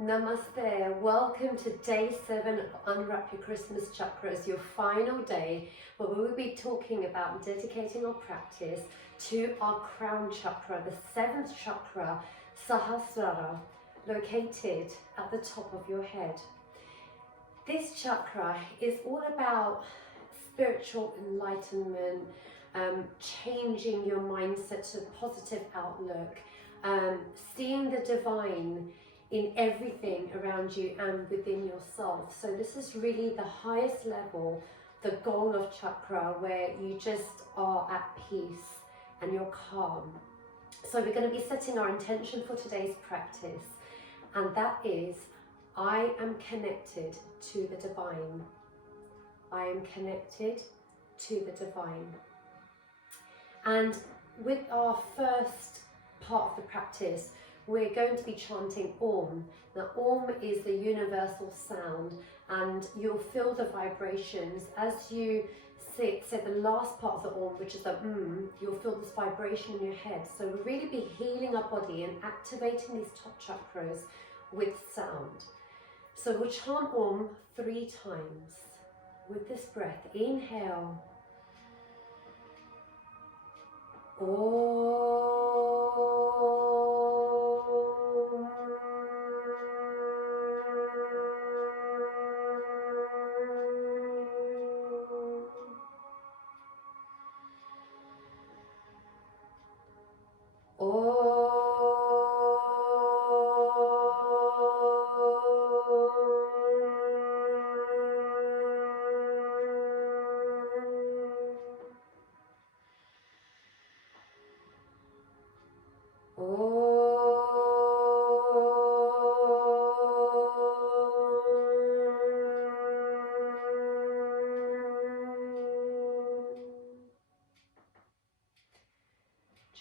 Namaste, welcome to day 7 of Unwrap Your Christmas Chakras, your final day where we will be talking about dedicating our practice to our crown chakra, the 7th chakra, Sahasrara, located at the top of your head. This chakra is all about spiritual enlightenment, changing your mindset to a positive outlook, seeing the divine in everything around you and within yourself. So this is really the highest level, the goal of chakra, where you just are at peace and you're calm. So we're going to be setting our intention for today's practice, and that is, I am connected to the divine. I am connected to the divine. And with our first part of the practice, we're going to be chanting Om. Now, Om is the universal sound, and you'll feel the vibrations as you say the last part of the Om, which is the you'll feel this vibration in your head. So we'll really be healing our body and activating these top chakras with sound. So we'll chant Om 3 times with this breath. Inhale. Om.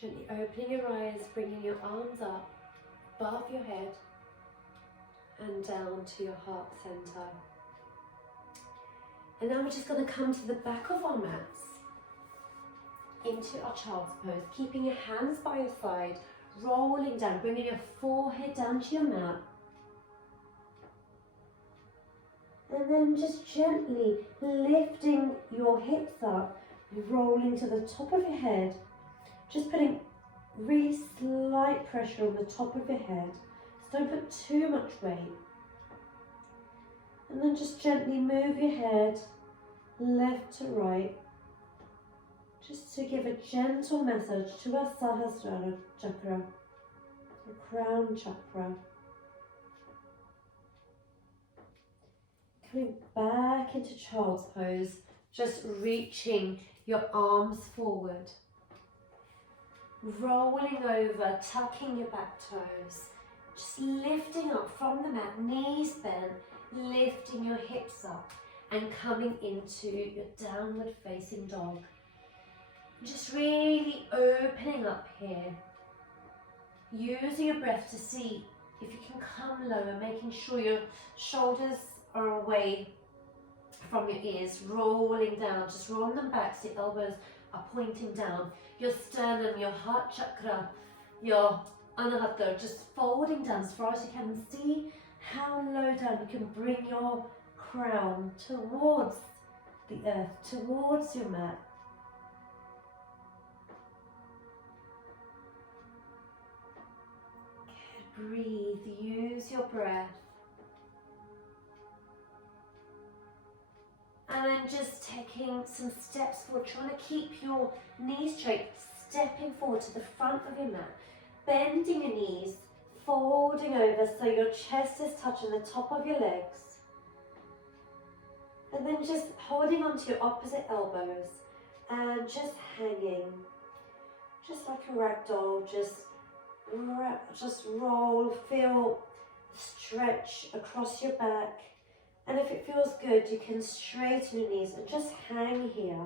Gently opening your eyes, bringing your arms up above your head and down to your heart center. And now we're just going to come to the back of our mats into our child's pose, keeping your hands by your side, rolling down, bringing your forehead down to your mat. And then just gently lifting your hips up, rolling to the top of your head. Just putting really slight pressure on the top of your head. So don't put too much weight. And then just gently move your head left to right. Just to give a gentle message to our Sahasrara chakra, the crown chakra. Coming back into child's pose, just reaching your arms forward. Rolling over, tucking your back toes, just lifting up from the mat, knees bent, lifting your hips up and coming into your downward facing dog. Just really opening up here, using your breath to see if you can come lower, making sure your shoulders are away from your ears, rolling down, just rolling them back so your elbows are pointing down. Your sternum, your heart chakra, your anahata, just folding down as far as you can. See how low down you can bring your crown towards the earth, towards your mat. Breathe, use your breath. And then just taking some steps forward, trying to keep your knees straight, stepping forward to the front of your mat, bending your knees, folding over so your chest is touching the top of your legs. And then just holding onto your opposite elbows and just hanging, just like a rag doll, just roll, feel stretch across your back. And if it feels good, you can straighten your knees and just hang here.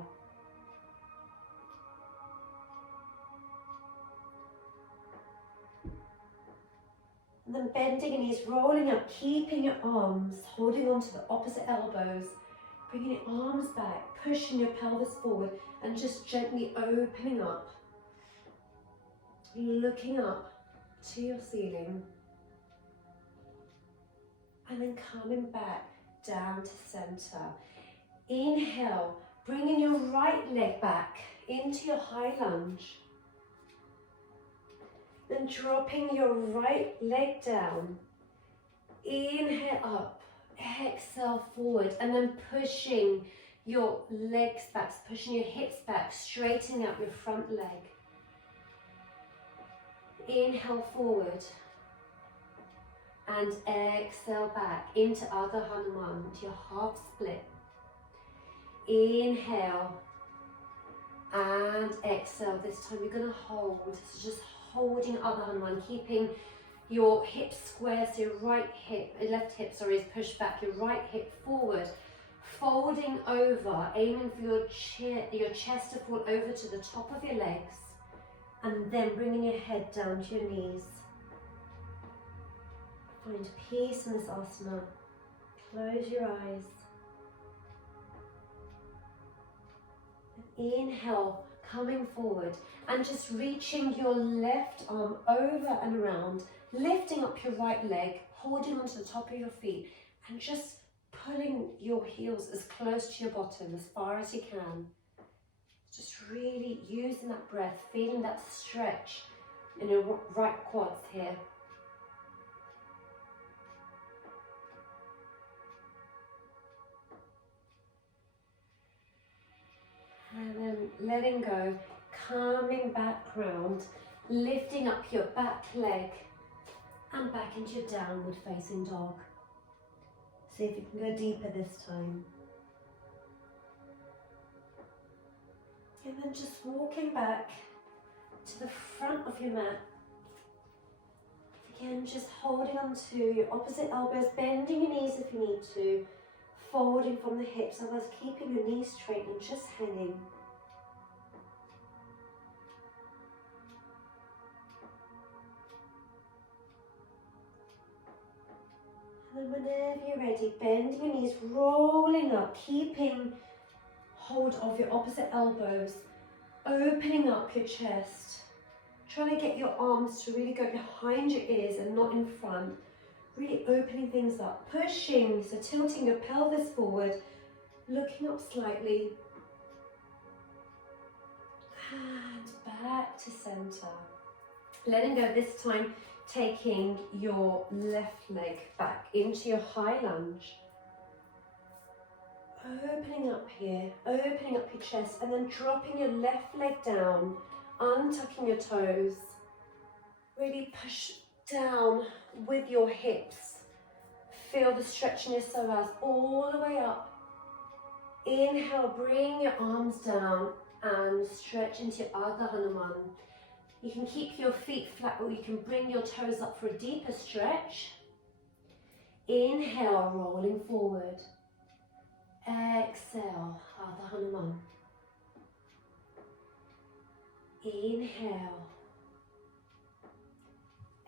And then bending your knees, rolling up, keeping your arms, holding on to the opposite elbows, bringing your arms back, pushing your pelvis forward, and just gently opening up, looking up to your ceiling. and then coming back down to center. Inhale, bringing your right leg back into your high lunge. Then dropping your right leg down. Inhale up, exhale forward, and then pushing your legs back, pushing your hips back, straightening out your front leg. Inhale forward and exhale back into Ardha Hanuman, to your half split. Inhale and exhale. This time you're going to hold, so just holding Ardha Hanuman, keeping your hips square, so your left hip is pushed back, your right hip forward, folding over, aiming for your chest to fall over to the top of your legs, and then bringing your head down to your knees. Find peace in this asana. Close your eyes. Inhale, coming forward and just reaching your left arm over and around, lifting up your right leg, holding onto the top of your feet, and just pulling your heels as close to your bottom as far as you can. Just really using that breath, feeling that stretch in your right quads here. And then letting go, coming back round, lifting up your back leg and back into your downward facing dog. See if you can go deeper this time. And then just walking back to the front of your mat. Again, just holding on to your opposite elbows, bending your knees if you need to, folding from the hips, otherwise keeping your knees straight and just hanging. And then whenever you're ready, bending your knees, rolling up, keeping hold of your opposite elbows, opening up your chest, trying to get your arms to really go behind your ears and not in front, really opening things up, pushing, so tilting your pelvis forward, looking up slightly, and back to center. Letting go this time, taking your left leg back into your high lunge. Opening up here, opening up your chest, and then dropping your left leg down, untucking your toes. Really push down with your hips. Feel the stretch in your psoas all the way up. Inhale, bring your arms down and stretch into your Ardha Hanuman. You can keep your feet flat, or you can bring your toes up for a deeper stretch. Inhale, rolling forward. Exhale, Ardha Hanuman. Inhale.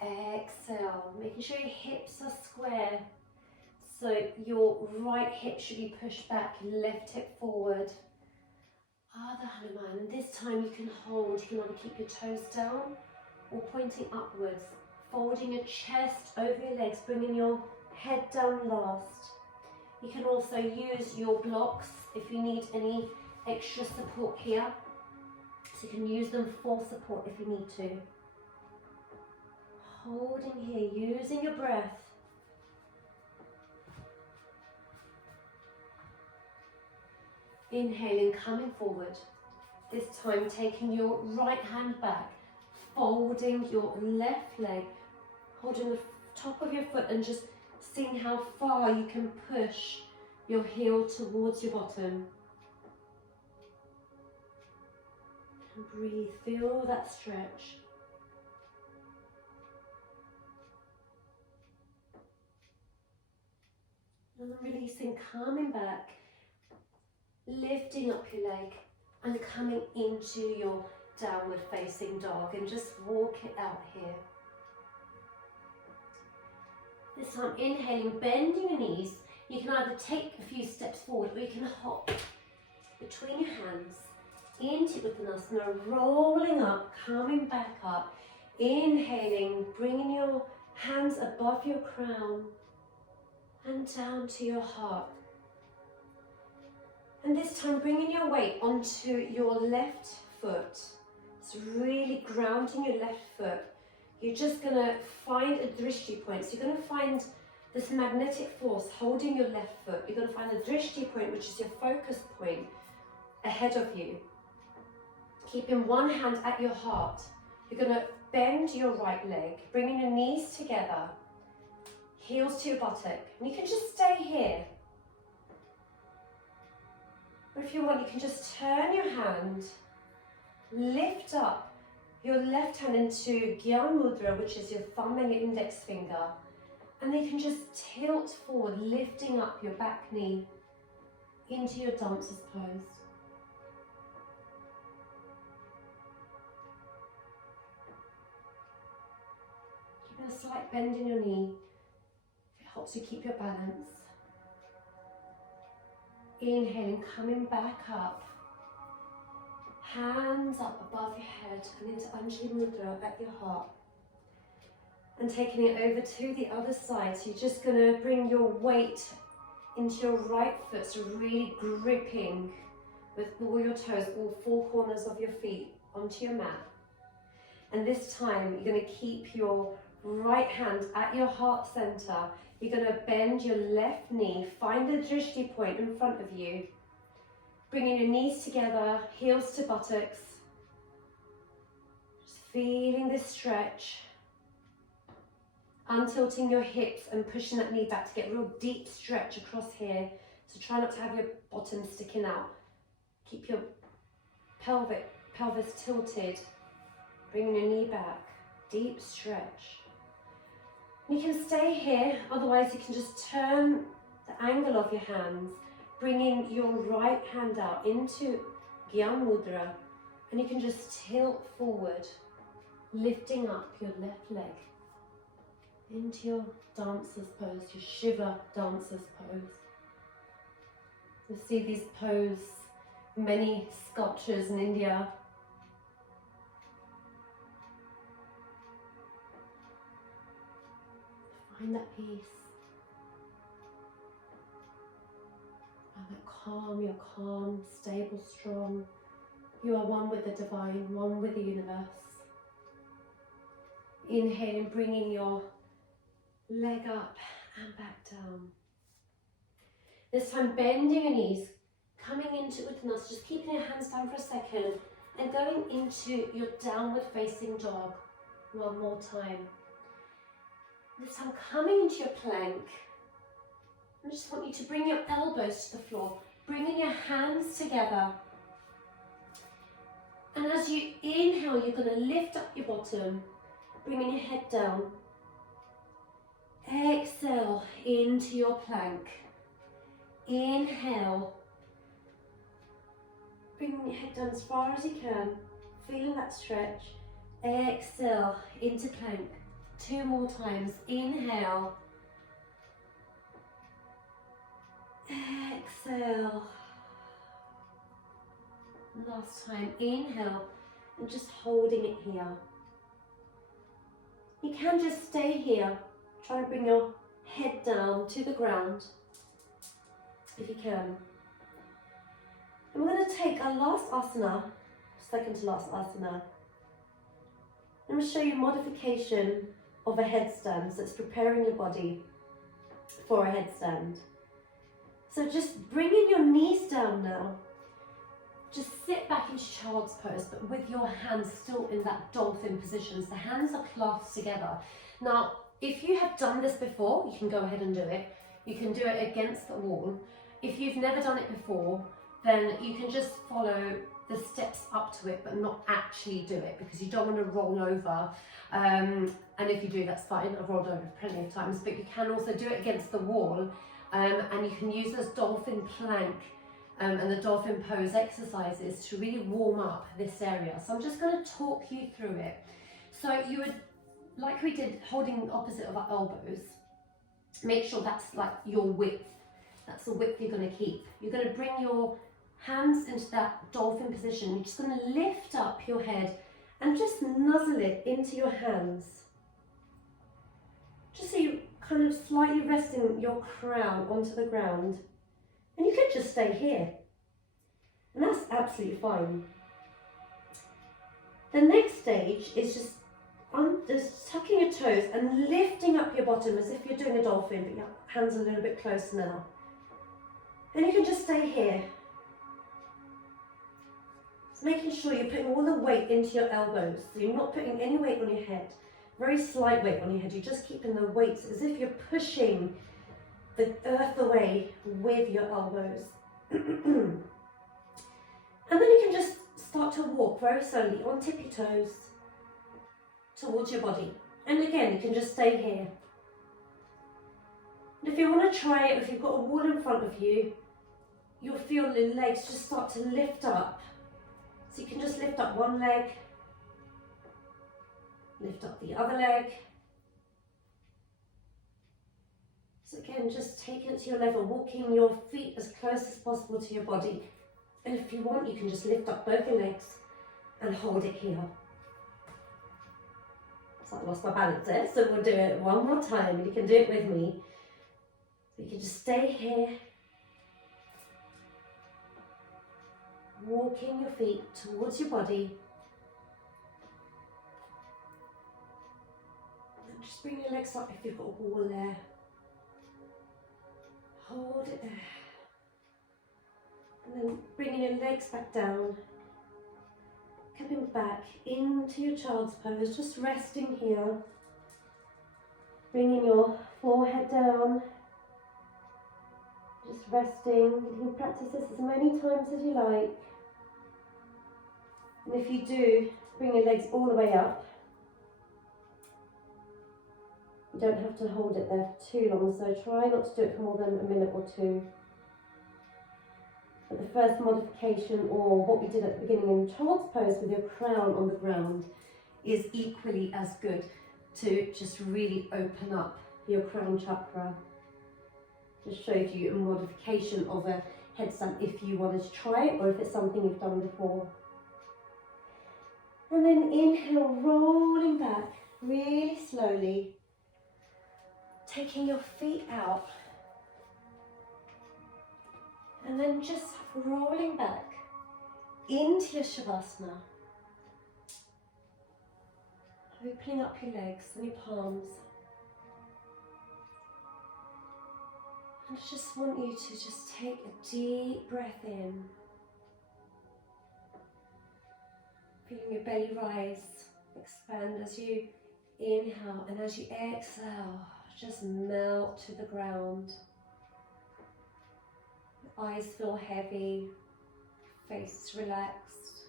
Exhale, making sure your hips are square. So your right hip should be pushed back, left hip forward. Ardha Hanuman, and this time you can hold, you can either keep your toes down or pointing upwards, folding your chest over your legs, bringing your head down last. You can also use your blocks if you need any extra support here, so you can use them for support if you need to. Holding here, using your breath. Inhaling, coming forward. This time taking your right hand back, folding your left leg, holding the top of your foot and just seeing how far you can push your heel towards your bottom. And breathe, feel that stretch. And then releasing, coming back, lifting up your leg and coming into your downward facing dog, and just walk it out here. This time inhaling, bending your knees. You can either take a few steps forward or you can hop between your hands into Uttanasana, rolling up, coming back up. Inhaling, bringing your hands above your crown. and down to your heart. And this time bringing your weight onto your left foot. So really grounding your left foot. You're just going to find a drishti point. So you're going to find this magnetic force holding your left foot. You're going to find the drishti point, which is your focus point, ahead of you. Keeping one hand at your heart. You're going to bend your right leg, bringing your knees together, heels to your buttock. And you can just stay here. Or if you want, you can just turn your hand, lift up your left hand into Gyan Mudra, which is your thumb and your index finger. And then you can just tilt forward, lifting up your back knee into your dancer's pose. Keeping a slight bend in your knee. It helps you keep your balance. Inhaling, coming back up. Hands up above your head and into Anjali Mudra at your heart. And taking it over to the other side. So you're just going to bring your weight into your right foot. So really gripping with all your toes, all four corners of your feet onto your mat. And this time you're going to keep your right hand at your heart center. You're going to bend your left knee, find the drishti point in front of you, bringing your knees together, heels to buttocks, just feeling this stretch, untilting your hips and pushing that knee back to get a real deep stretch across here. So try not to have your bottom sticking out. Keep your pelvis tilted, bringing your knee back, deep stretch. You can stay here, otherwise you can just turn the angle of your hands, bringing your right hand out into Gyan Mudra, and you can just tilt forward, lifting up your left leg into your dancer's pose, your Shiva dancer's pose. You see these poses, many sculptures in India. Find that peace. And that calm, you're calm, stable, strong. You are one with the divine, one with the universe. Inhaling, bringing your leg up and back down. This time bending your knees, coming into Uttanasana, just keeping your hands down for a second and going into your downward facing dog one more time. This time coming into your plank. I just want you to bring your elbows to the floor, bringing your hands together. And as you inhale, you're going to lift up your bottom, bringing your head down. Exhale into your plank. Inhale. Bringing your head down as far as you can, feeling that stretch. Exhale into plank. 2 more times. Inhale. Exhale. Last time. Inhale. And just holding it here. You can just stay here. Try to bring your head down to the ground, if you can. And we're going to take our last asana, second to last asana. I'm going to show you a modification of a headstand, so it's preparing your body for a headstand. So just bringing your knees down now. Just sit back into child's pose, but with your hands still in that dolphin position. So the hands are clasped together. Now, if you have done this before, you can go ahead and do it. You can do it against the wall. If you've never done it before, then you can just follow the steps up to it, but not actually do it, because you don't want to roll over. And if you do, that's fine. I've rolled over plenty of times, but you can also do it against the wall, and you can use those dolphin plank and the dolphin pose exercises to really warm up this area. So I'm just going to talk you through it. So you would, like we did, holding opposite of our elbows, make sure that's like your width. That's the width you're going to keep. You're going to bring your hands into that dolphin position. You're just going to lift up your head and just nuzzle it into your hands. Just so you kind of slightly resting your crown onto the ground. And you could just stay here. And that's absolutely fine. The next stage is just tucking your toes and lifting up your bottom as if you're doing a dolphin, but your hands are a little bit closer now. And you can just stay here. So making sure you're putting all the weight into your elbows. So you're not putting any weight on your head. Very slight weight on your head. You're just keeping the weight as if you're pushing the earth away with your elbows. And then you can just start to walk very slowly on tippy toes towards your body. And again, you can just stay here. And if you want to try it, if you've got a wall in front of you, you'll feel the legs just start to lift up. So you can just lift up one leg, lift up the other leg. So again, just taking it to your level, walking your feet as close as possible to your body. And if you want, you can just lift up both your legs and hold it here. So I lost my balance there, so we'll do it one more time, and you can do it with me. You can just stay here, walking your feet towards your body. And just bring your legs up if you've got a wall there. Hold it there. And then bringing your legs back down. Coming back into your child's pose, just resting here. Bringing your forehead down. Just resting. You can practice this as many times as you like. And if you do, bring your legs all the way up. You don't have to hold it there for too long, so try not to do it for more than a minute or two. But the first modification, or what we did at the beginning in child's pose with your crown on the ground, is equally as good to just really open up your crown chakra. Just showed you a modification of a headstand if you wanted to try it, or if it's something you've done before. And then inhale, rolling back really slowly, taking your feet out. And then just rolling back into your Shavasana. Opening up your legs and your palms. And I just want you to just take a deep breath in. Feeling your belly rise, expand as you inhale, and as you exhale, just melt to the ground. Eyes feel heavy, face is relaxed.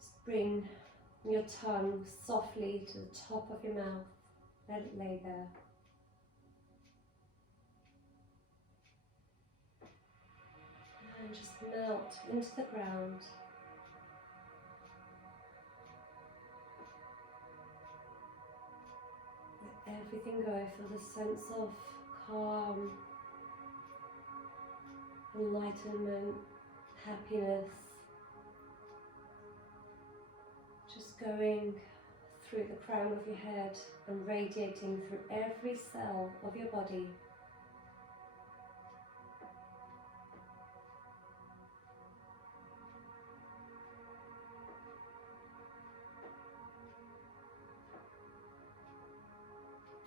Just bring your tongue softly to the top of your mouth. Let it lay there. And just melt into the ground. Let everything go. Feel the sense of calm, enlightenment, happiness, just going through the crown of your head and radiating through every cell of your body.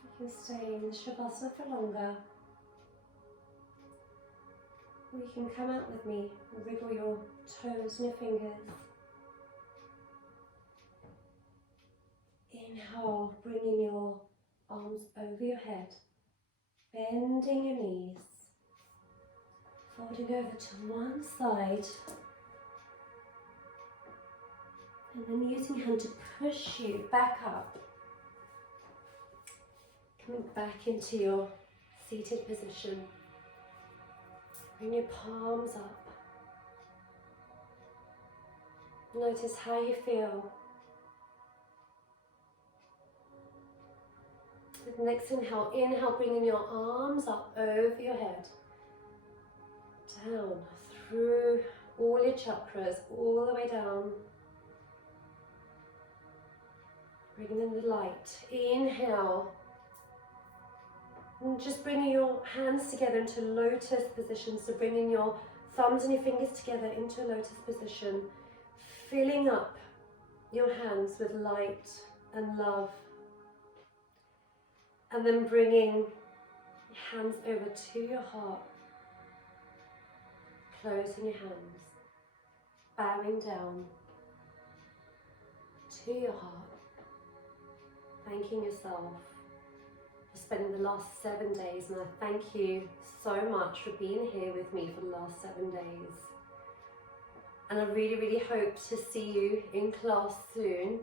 You can stay in Shavasana for longer. Or you can come out with me and wiggle your toes and your fingers. Inhale, bringing your arms over your head, bending your knees, folding over to one side, and then using your hand to push you back up, coming back into your seated position. Bring your palms up. Notice how you feel. With the next inhale, bringing your arms up over your head. Down, through all your chakras, all the way down. Bringing in the light. Inhale, And just bringing your hands together into lotus position. So bringing your thumbs and your fingers together into lotus position. Filling up your hands with light and love. And then bringing your hands over to your heart. Closing your hands. Bowing down to your heart. Thanking yourself for spending the last 7 days, and I thank you so much for being here with me for the last 7 days. And I really, really hope to see you in class soon.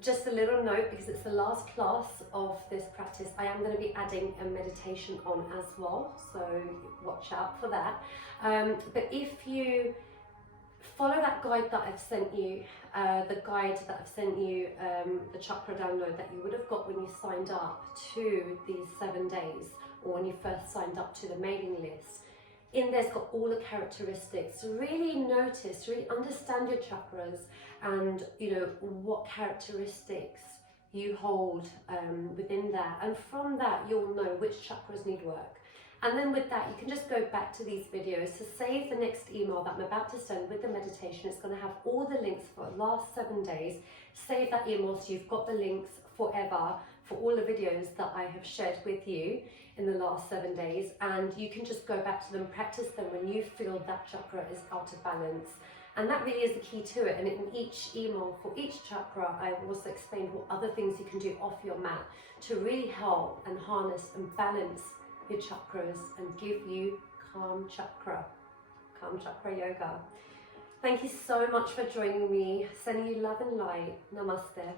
Just a little note, because it's the last class of this practice, I am going to be adding a meditation on as well, so watch out for that. But if you follow that guide that I've sent you, the chakra download that you would have got when you signed up to these 7 days, or when you first signed up to the mailing list. In there's got all the characteristics. Really notice, really understand your chakras, and what characteristics you hold within that. And from that, you'll know which chakras need work. And then with that, you can just go back to these videos to save the next email that I'm about to send with the meditation. It's going to have all the links for the last 7 days. Save that email so you've got the links forever for all the videos that I have shared with you in the last 7 days. And you can just go back to them, practice them when you feel that chakra is out of balance. And that really is the key to it. And in each email for each chakra, I also explained what other things you can do off your mat to really help and harness and balance your chakras and give you calm chakra yoga. Thank you so much for joining me. Sending you love and light. Namaste.